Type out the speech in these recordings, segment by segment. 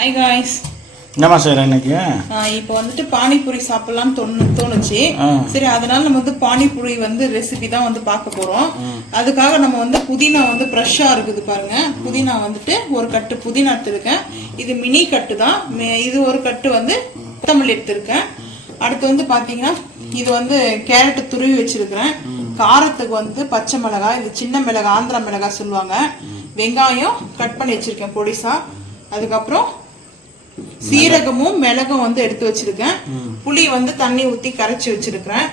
Hi guys. என்னமா செய்யற இன்னைக்கு? இப்போ வந்துட்டு பானிபூரி சாப்பிடலாம்னு தோணுச்சு. சரி, அதனால நம்ம வந்து பானிபூரி வந்து ரெசிபி தான் வந்து பார்க்க போறோம். அதுக்காக நம்ம வந்து புதினா வந்து ஃப்ரெஷ்ஷா இருக்குது பாருங்க. புதினா வந்துட்டு ஒரு கட்டு புதினா எடுத்துருக்கேன். இது மினி கட்டு தான். இது ஒரு கட்டு வந்து கொத்தமல்லி எடுத்துருக்கேன். அடுத்து வந்து பாத்தீங்கன்னா இது வந்து கேரட் துருவி வச்சிருக்கிறேன். காரத்துக்கு வந்து பச்சை மிளகாய், இது சின்ன மிளகாய், ஆந்திரா மிளகாய் சொல்லுவாங்க. வெங்காயம் கட் பண்ணி வச்சிருக்கேன் பொடிசா. அதுக்கப்புறம் சீரகமும் மிளகும் வந்து எடுத்து வச்சிருக்கேன். புளி வந்து தண்ணி ஊத்தி கரைச்சி வச்சிருக்கிறேன்.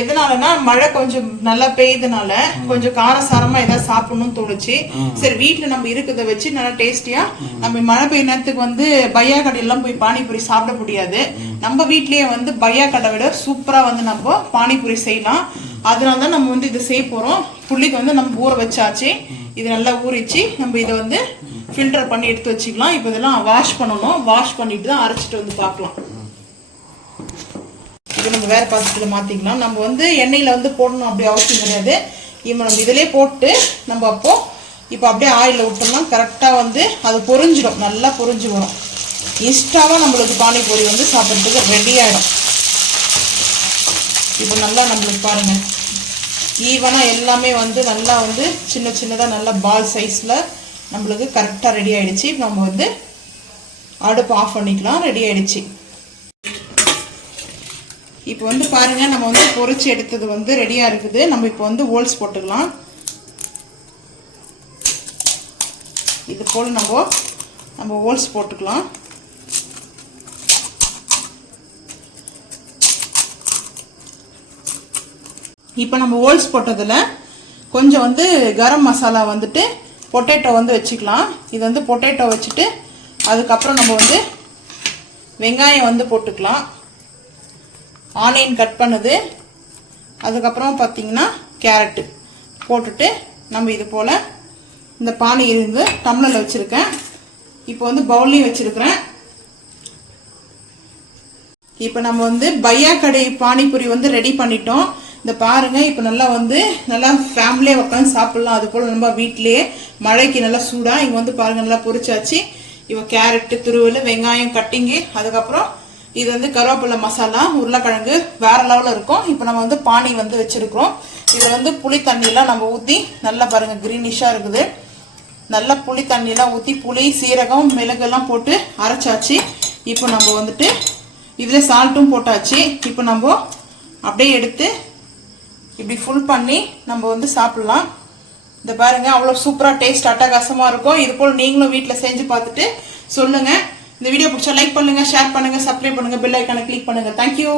எதனாலனா மழை கொஞ்சம் நல்லா பெய்யுதுனால கொஞ்சம் காரசாரமா ஏதாவது சாப்பிடணும்னு தோணுச்சு. சரி, வீட்டுல நம்ம இருக்கிறத வச்சு நல்லா டேஸ்டியா, நம்ம மழை பெய்ய நேரத்துக்கு வந்து பையா கடையெல்லாம் போய் பானிபூரி சாப்பிட முடியாது. நம்ம வீட்லயே வந்து பையா கடை விட சூப்பரா வந்து நம்ம பானிபூரி செய்யலாம். அதனாலதான் நம்ம வந்து இதை செய்ய போறோம். புளிக்கு வந்து நம்ம ஊற வச்சாச்சு. இது நல்லா ஊறிச்சு. நம்ம இதை வந்து ஃபில்டர் பண்ணி எடுத்து வச்சுக்கலாம். இப்போ இதெல்லாம் வாஷ் பண்ணணும். வாஷ் பண்ணிட்டு தான் அரைச்சிட்டு வந்து பார்க்கலாம். இப்போ நம்ம வேற பாத்திரத்தில் மாற்றிக்கலாம். நம்ம வந்து எண்ணெயில் வந்து போடணும் அப்படி அவசியம் கிடையாது. இப்போ நம்ம இதிலே போட்டு நம்ம இப்போ அப்படியே ஆயிலில் விட்டோம்னா கரெக்டாக வந்து அது பொரிஞ்சிடும். நல்லா பொரிஞ்சு வரும். இன்ஸ்டாவாக நம்மளுக்கு பானிபூரி வந்து சாப்பிட்றதுக்கு ரெடி ஆகிடும். இப்போ நல்லா நம்மளுக்கு பாருங்கள், ஈவனாக எல்லாமே வந்து நல்லா வந்து சின்ன சின்னதாக நல்லா பால் சைஸில் நம்மளுக்கு கரெக்டாக ரெடி ஆகிடுச்சு. நம்ம வந்து அடுப்பு ஆஃப் பண்ணிக்கலாம். ரெடி ஆகிடுச்சு. இப்போ வந்து பாருங்கள், நம்ம வந்து பொரிச்சு எடுத்தது வந்து ரெடியாக இருக்குது. நம்ம இப்போ வந்து ஹோல்ஸ் போட்டுக்கலாம். இது போல் நம்ம ஹோல்ஸ் போட்டுக்கலாம். இப்போ நம்ம ஹோல்ஸ் போட்டதில் கொஞ்சம் வந்து கரம் மசாலா வந்துட்டு பொட்டேட்டோ வந்து வச்சுக்கலாம். இது வந்து பொட்டேட்டோ வச்சுட்டு அதுக்கப்புறம் நம்ம வந்து வெங்காயம் வந்து போட்டுக்கலாம். ஆனியன் கட் பண்ணுது. அதுக்கப்புறம் பார்த்தீங்கன்னா கேரட்டு போட்டுட்டு நம்ம இது போல் இந்த பானி இருந்து டம்ளரில் வச்சுருக்கேன். இப்போ வந்து பவுல்லையும் வச்சுருக்கிறேன். இப்போ நம்ம வந்து பையா கடை பானிபூரி வந்து ரெடி பண்ணிட்டோம். இந்த பாருங்க, இப்போ நல்லா ஃபேமிலியாக உட்காந்து சாப்பிடலாம். அது போல் நம்ம வீட்டிலேயே மழைக்கு நல்லா சூடாக இங்கே வந்து பாருங்க நல்லா பொரிச்சாச்சு. இப்போ கேரட்டு துருவல், வெங்காயம் கட்டிங்கு, அதுக்கப்புறம் இது வந்து கருவேப்பிலை மசாலா, உருளைக்கிழங்கு வேற லெவலில் இருக்கும். இப்போ நம்ம வந்து பானி வந்து வச்சிருக்கிறோம். இதில் வந்து புளி தண்ணியெல்லாம் நம்ம ஊற்றி நல்லா பாருங்க கிரீனிஷாக இருக்குது. நல்லா புளி தண்ணியெல்லாம் ஊற்றி புளி, சீரகம், மிளகெல்லாம் போட்டு அரைச்சாச்சு. இப்போ நம்ம வந்துட்டு இதில் சால்ட்டும் போட்டாச்சு. இப்போ நம்ம அப்படியே எடுத்து இப்படி ஃபுல் பண்ணி நம்ம வந்து சாப்பிடலாம். இந்த பாருங்க, அவ்வளோ சூப்பராக டேஸ்ட் அட்டகாசமாக இருக்கும். இது போல் நீங்களும் வீட்டில் செஞ்சு பார்த்துட்டு சொல்லுங்கள். இந்த வீடியோ பிடிச்சா லைக் பண்ணுங்கள், ஷேர் பண்ணுங்கள், சப்ஸ்கிரைப் பண்ணுங்கள், பெல் ஐக்கானை கிளிக் பண்ணுங்கள். தேங்க்யூ.